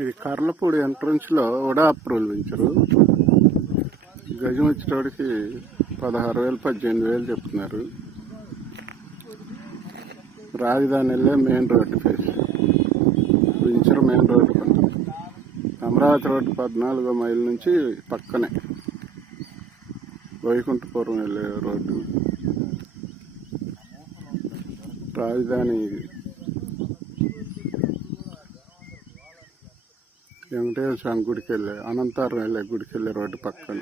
ఇది కర్లపూడి ఎంట్రన్స్ లో కూడా అప్రూవల్ పెంచారు. గజం వచ్చేటోడికి 16,000 18,000 చెప్తున్నారు. రాజధాని వెళ్ళే main road phase venture main road Amaravati road 14వ మైల్ నుంచి పక్కనే వైకుంఠపురం వెళ్ళే రోడ్డు. రాజధాని వెంకటేశ్వర స్వామి గుడికి వెళ్ళే అనంతారం వెళ్ళే గుడికి వెళ్ళే రోడ్డు పక్కన.